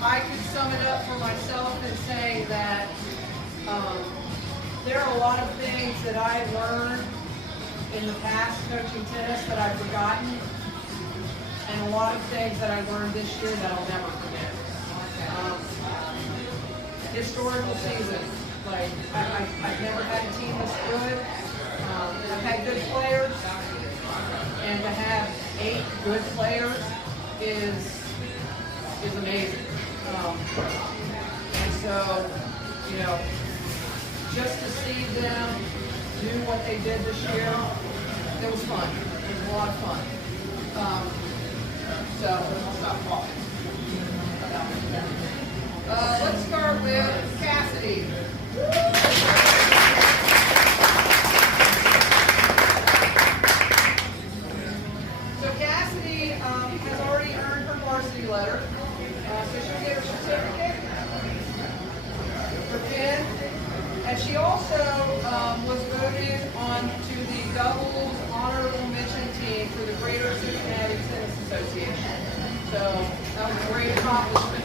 I could sum it up for myself in saying that there are a lot of things that I learned in the past coaching tennis that I've forgotten, and a lot of things that I learned this year that I'll never forget. Historical season. Like, I've never had a team this good. I've had good players, and to have 8 good players is amazing. And so, you know, just to see them do what they did this year, it was fun. It was a lot of fun. So I'll stop talking. Let's start with Cassidy. So Cassidy has already earned her varsity letter. So she'll get her certificate, her pin, and she also was voted on to the doubles honorable mention team for the Greater Cincinnati Tennis Association. So that was a great accomplishment.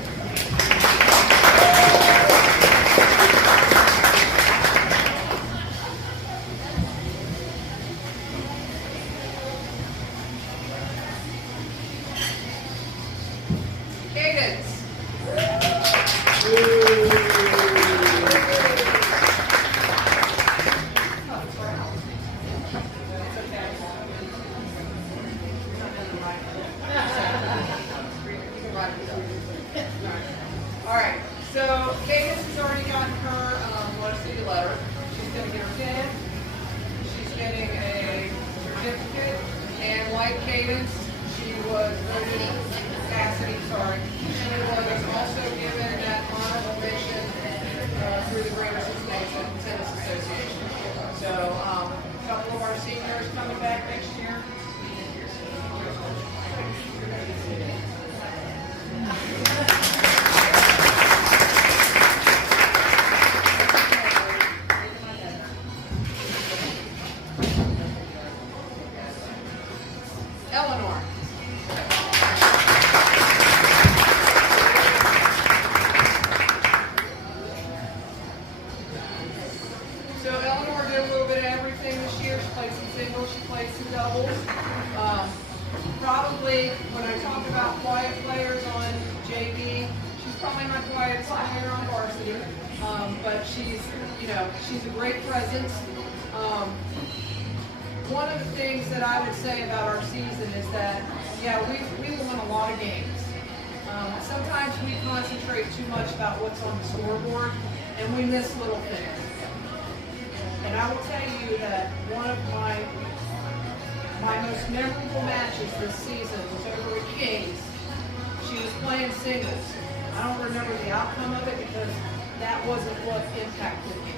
Alright, so Cadence has already gotten her varsity letter. She's going to get her pin. She's getting a certificate. And like Cadence, she was voted, Cassidy, sorry, she was also given that honorable mention through the Greater Cincinnati Tennis Association. So a couple of our seniors coming back next year. Probably, when I talk about quiet players on JV, she's probably my quietest player on varsity, but she's a great presence. One of the things that I would say about our season is that, yeah, we will win a lot of games. Sometimes we concentrate too much about what's on the scoreboard, and we miss little things. And I will tell you that one of my most memorable matches this season was over at Kings. She was playing singles. I don't remember the outcome of it because that wasn't what impacted me.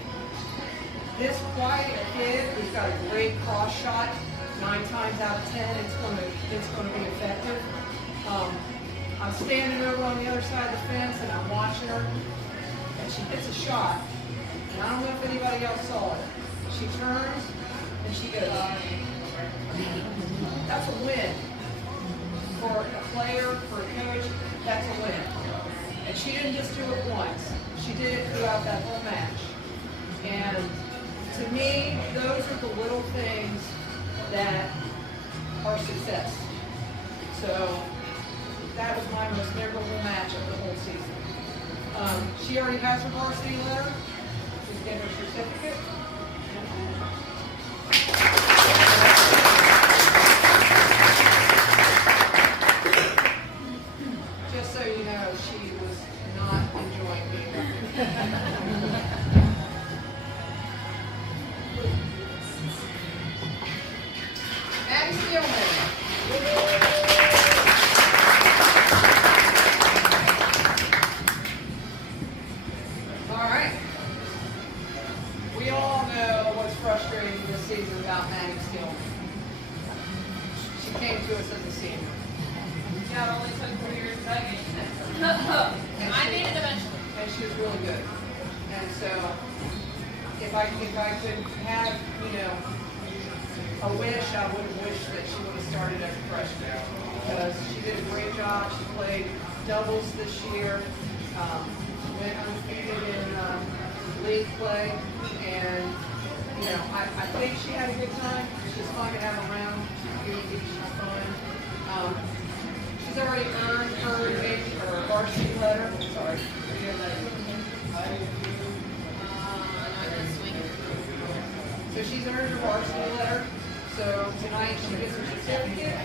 This quiet kid who's got a great cross shot, 9 times out of 10, it's going to be effective. I'm standing over on the other side of the fence and I'm watching her, and she hits a shot. And I don't know if anybody else saw it. She turns and she goes, that's a win. For a player, for a coach, that's a win. And she didn't just do it once. She did it throughout that whole match. And to me, those are the little things that are success. So that was my most memorable match of the whole season. She already has her varsity letter. She's getting her certificate. Just so you know, she was not enjoying being there. Maddie Steelman. All right. We all know what's frustrating this season about Maddie Steelman. She came to us as a senior. Yeah, it only took 4 years to get I made it eventually. And she was really good. And so, if I could have, a wish, I would have wished that she would have started as a freshman. Because she did a great job. She played doubles this year. Went undefeated in league play, and you know, I think she had a good time. She's fun to have around. She's goofy, she's fun. She's already earned her varsity letter. Sorry. So she's earned her varsity letter. So tonight she gets her certificate.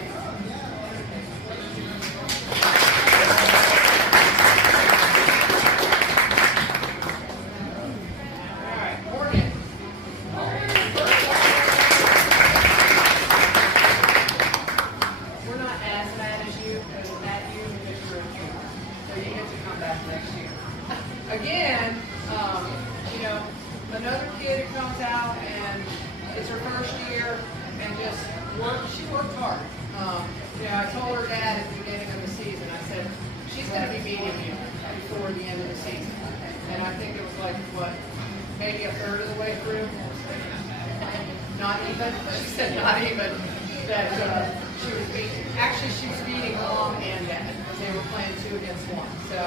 Again, you know, another kid who comes out and it's her first year and just she worked hard. You know, I told her dad at the beginning of the season, I said, she's going to be beating you before the end of the season. And I think it was like, what, maybe a third of the way through? Not even? She said not even. That she was beating, actually she was beating mom and dad because they were playing 2 against 1. So,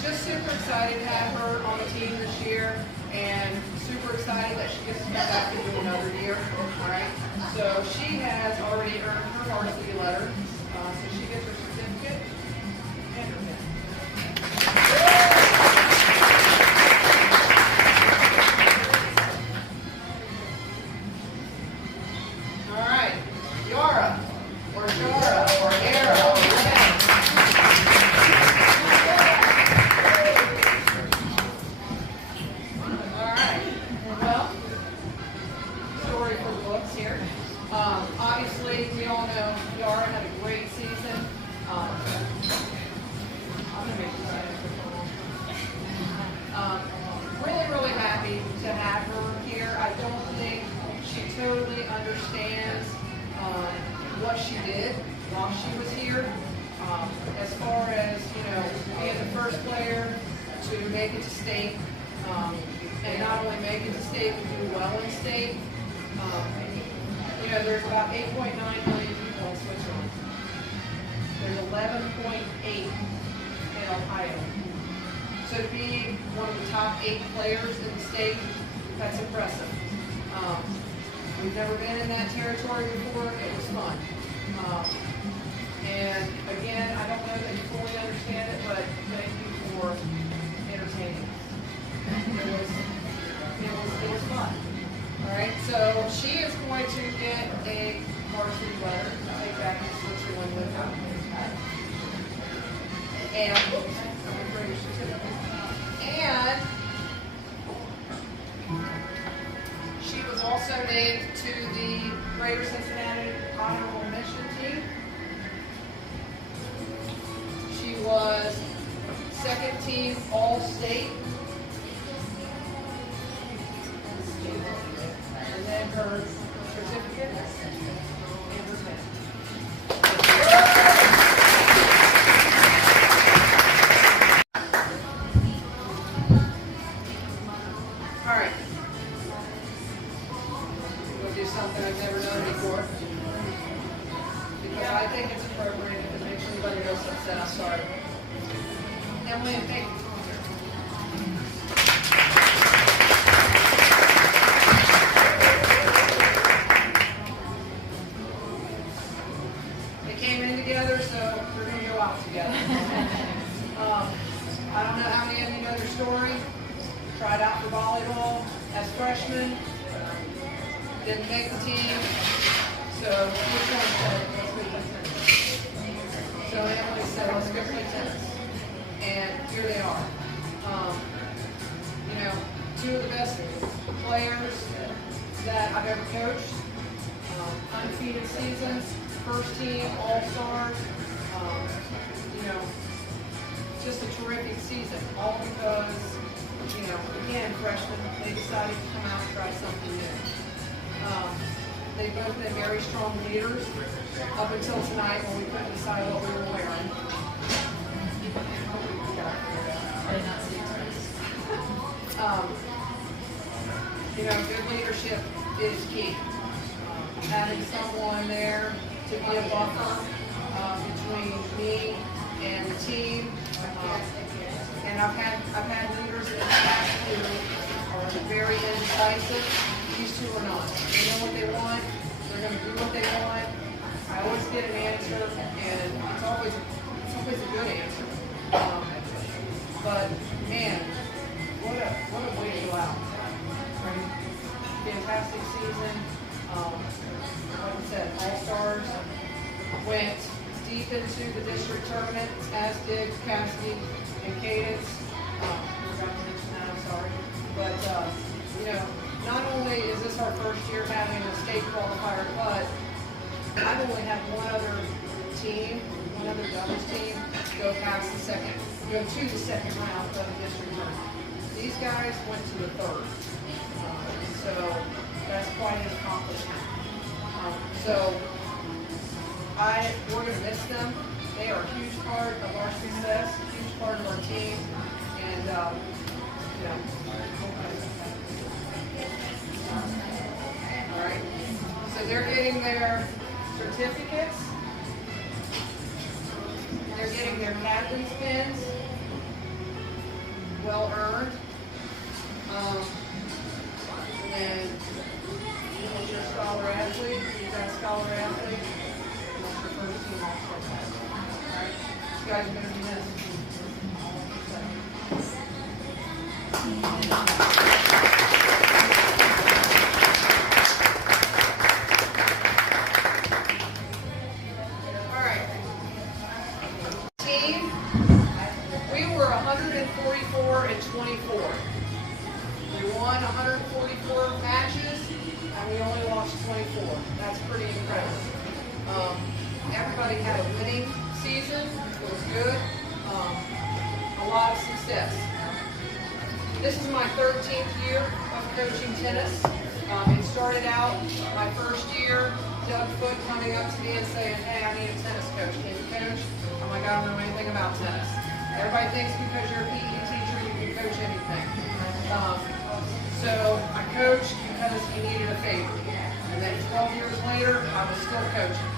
just super excited to have her on the team this year, and super excited that she gets to come back and do another year. All right. So she has already earned her varsity letter, so she gets her certificate and her pin. All right, Yara or Jara or Era. Obviously, we all know Yara had a great season. I'm gonna make really happy to have her here. I don't think she totally understands what she did while she was here. As far as, you know, being the first player to make it to state, and not only make it to state, but do well in state. You know, there's about 8.9 million people in Switzerland. There's 11.8 in Ohio. So to be one of the top 8 players in the state, that's impressive. We've never been in that territory before. It was fun. And again, I don't know that you fully understand it, but thank you for entertaining us. It was fun. All right, so she is going to get a varsity letter to take back to Switzerland with her. And, and she was also named to the Greater Cincinnati Honorable Mention team. She was second team All-State. And then her certificate and her pin. All right. We'll do something I've never done before. Because I think it's appropriate if it makes anybody else upset. I'm sorry. Emily, thank you. So we're going to go out together. I don't know how many of you know their story. Tried out for volleyball as freshmen. Didn't make the team. So which one said, let's go play tennis? So Emily said, let's go play tennis. And here they are. You know, 2 of the best players that I've ever coached. Undefeated seasons. First team, all-stars, you know, just a terrific season, all because, you know, again, freshmen, they decided to come out and try something new. They've both been very strong leaders up until tonight when we couldn't decide what we were wearing. You know, good leadership is key. Having someone there to be a buffer between me and the And I've had leaders in the past who are very indecisive. These two are not. They know what they want. They're going to do what they want. I always get an answer, and it's always a good answer. But man, what a way to go out! Right? Fantastic season. Like I said, all stars went deep into the district tournament, as did Cassidy and Cadence. Forgot to mention that, I'm sorry. But not only is this our first year having a state qualifier, but I've only had one other doubles team go to the second round of the district tournament. These guys went to the third. So that's quite an accomplishment. We're going to miss them. They are a huge part of our success, a huge part of our team, and all right. So they're getting their certificates. They're getting their captain's pins, well earned. And who's your scholar athlete? You got a scholar athlete? What's your first team all-star athlete? All right? You guys are going to be missed. All right. Team, we were 144-24. We won 144 matches, and we only lost 24. That's pretty incredible. Everybody had a winning season. It was good. A lot of success. This is my 13th year of coaching tennis. It started out my first year, Doug Foote coming up to me and saying, "Hey, I need a tennis coach. Can you coach?" I'm like, "I don't know anything about tennis." Everybody thinks because you're a PE teacher, you can coach anything. So I coached because he needed a favor. And then 12 years later, I was still coaching.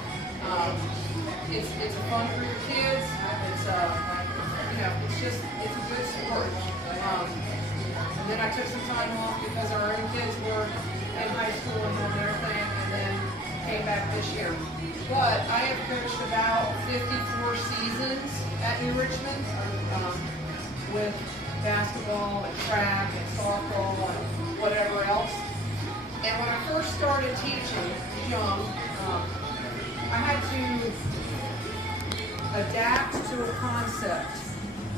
It's a fun for your kids. It's a good sport. And then I took some time off because our own kids were in high school and doing their thing, and then came back this year. But I have coached about 54 seasons at New Richmond with basketball and track and softball and whatever else. And when I first started teaching young, I had to adapt to a concept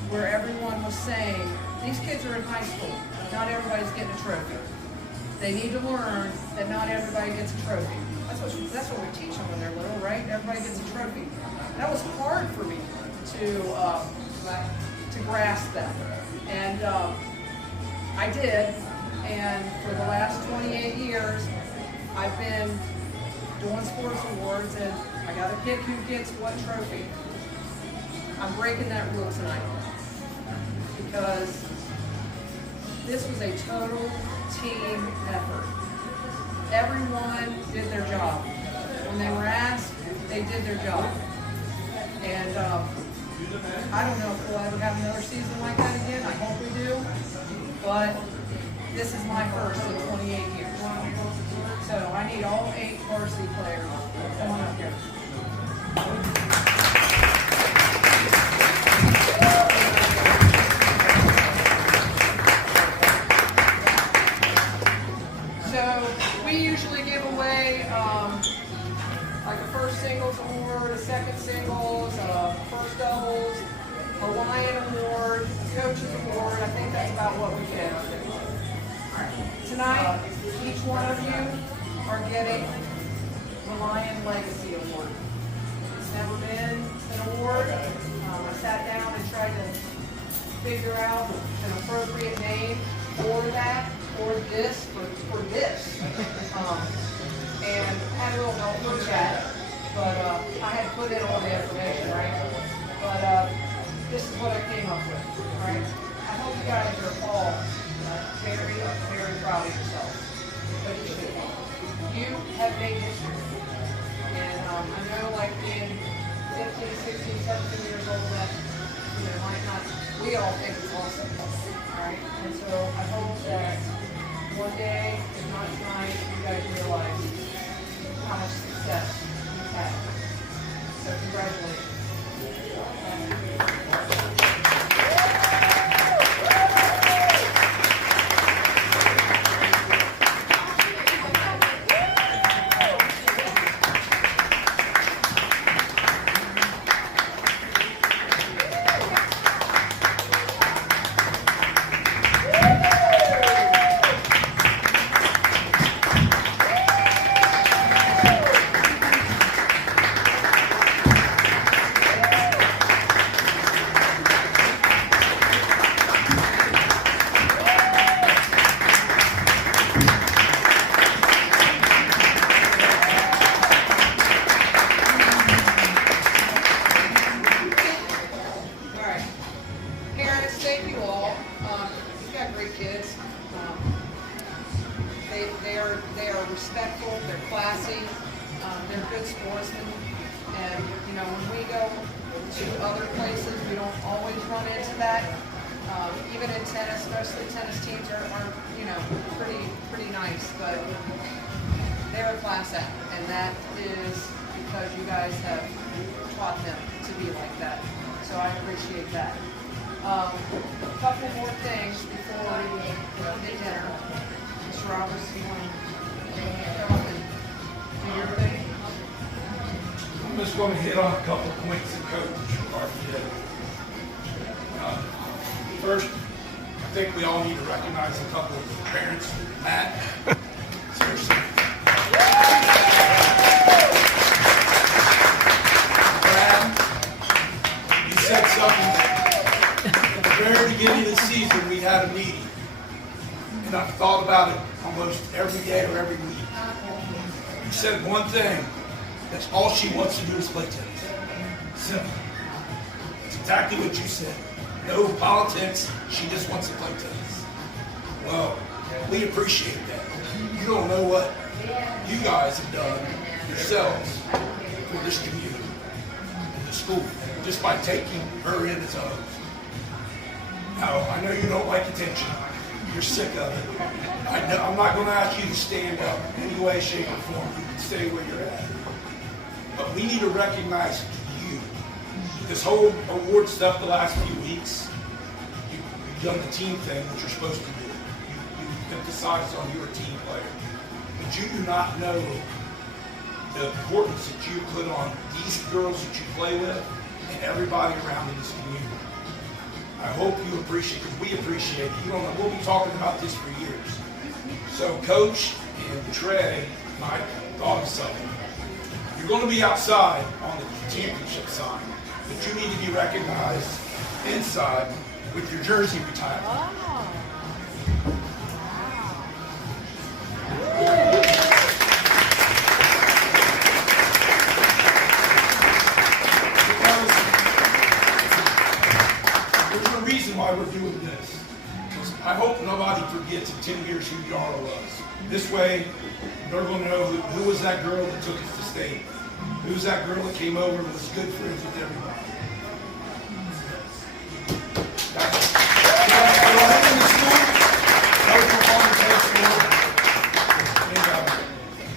where everyone was saying, these kids are in high school, not everybody's getting a trophy. They need to learn that not everybody gets a trophy. That's what we teach them when they're little, right? Everybody gets a trophy. That was hard for me to grasp that. And I did, and for the last 28 years, I've been doing sports awards, and I got to pick who gets what trophy. I'm breaking that rule tonight because this was a total team effort. Everyone did their job. When they were asked, they did their job. And I don't know if we'll ever have another season like that again. I hope we do. But this is my first in 28 years. So I need all 8 varsity players. Come on up here. So we usually give away like a first singles award, a second singles, a first doubles, a Lion award, a coach's award. I think that's about what we get. Tonight, each one of you are getting the Lion Legacy Award. It's never been an award. I sat down and tried to figure out an appropriate name for that, for this, for this. And had a little help with that. But I had put in all the information, right? But this is what I came up with, right? I hope you guys are all very, very proud of yourselves. But you should. You have made history. And I know like being 15, 16, 17 years old that might not, we all think it's awesome. All right, and so I hope that one day, if not tonight, you guys realize how much success you've had. So congratulations. Thank you all. You've got great kids. They are respectful. They're classy. They're good sportsmen. And you know, when we go to other places, we don't always run into that. Even in tennis, most of the tennis teams are you know, pretty nice, but they're a class act, and that is because you guys have taught them to be like that. So I appreciate that. A couple more things before we get dinner. Mr. Roberts, you want to come up and do your thing? I'm just going to hit on a couple of points that Coach already did. First, I think we all need to recognize a couple of parents. Matt, seriously. Brad, you said something. At the very beginning of the season, we had a meeting. And I've thought about it almost every day or every week. You said one thing. That's all she wants to do is play tennis. Simple. It's exactly what you said. No politics. She just wants to play tennis. Well, we appreciate that. You don't know what you guys have done yourselves for this community and the school just by taking her in as a host. Now, I know you don't like attention. You're sick of it. I'm not going to ask you to stand up in any way, shape, or form. You can stay where you're at. But we need to recognize you. This whole award stuff the last few weeks, you've done the team thing, which you're supposed to do. You emphasized on your team player. But you do not know the importance that you put on these girls that you play with and everybody around in this community. I hope you appreciate it, because we appreciate it. You don't know, we'll be talking about this for years. So Coach and Trey, Mike, thought of something. You're going to be outside on the championship sign, but you need to be recognized inside with your jersey retired. Because there's a reason why we're doing this. Because I hope nobody forgets in 10 years who Yara was. This way, they're going to know who was that girl that took us to state. Who's that girl that came over and was good friends with everybody?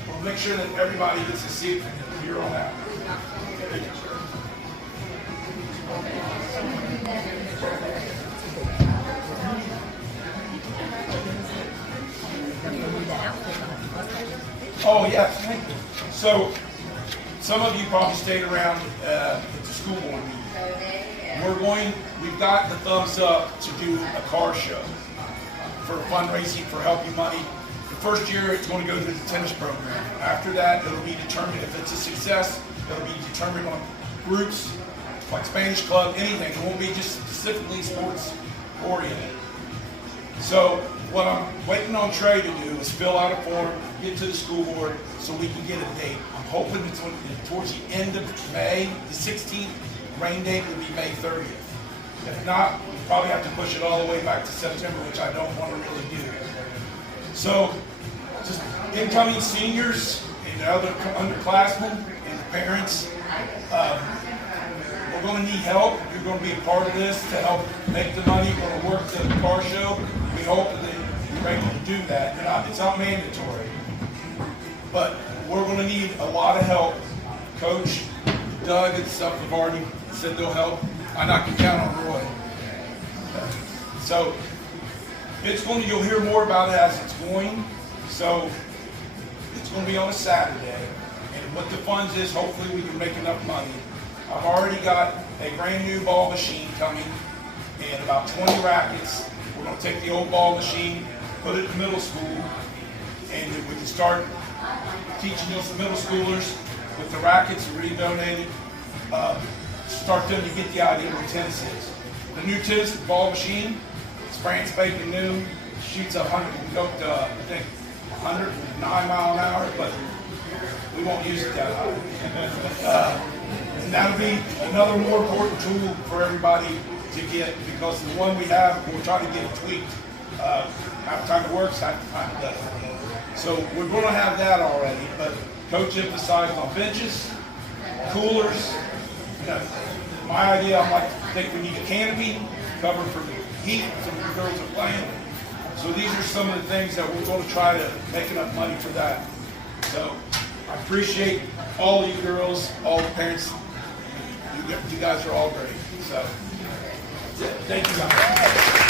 We'll make sure that everybody gets to see it from here on out. Oh, yes. So, some of you probably stayed around at the school board meeting. We've got the thumbs up to do a car show for fundraising for Help You Money. The first year it's going to go to the tennis program. After that, it'll be determined if it's a success. It'll be determined on groups, like Spanish Club, anything. It won't be just specifically sports oriented. So what I'm waiting on Trey to do is fill out a form, get to the school board so we can get a date. I'm hoping it's towards the end of May, the 16th. Rain date would be May 30th. If not, we probably have to push it all the way back to September, which I don't want to really do. So, just incoming seniors and other underclassmen and parents, we're going to need help. You're going to be a part of this to help make the money. You're going to work the car show. We hope that you're able to do that. It's not mandatory. But we're going to need a lot of help. Coach, Doug, and stuff have already said they'll help. I know I can count on Roy. So you'll hear more about it as it's going. So it's going to be on a Saturday. And what the funds is, hopefully we can make enough money. I've already got a brand new ball machine coming and about 20 rackets. We're going to take the old ball machine, put it in middle school, and we can start teaching these middle schoolers with the rackets we donated. Start them to get the idea of what tennis is. The new tennis ball machine, it's brand spanking new, shoots 100, we go up to, I think, 109 mile an hour, but we won't use it that high. And that'll be another more important tool for everybody to get, because the one we have, we're trying to get it tweaked. Half the time it works, half the time it doesn't. So we're going to have that already, but Coach emphasized on benches, coolers. You know, my idea, I think we need a canopy, cover for the heat, some of the girls are playing. So these are some of the things that we're going to try to make enough money for that. So I appreciate all of you girls, all the parents. You guys are all great. So thank you guys.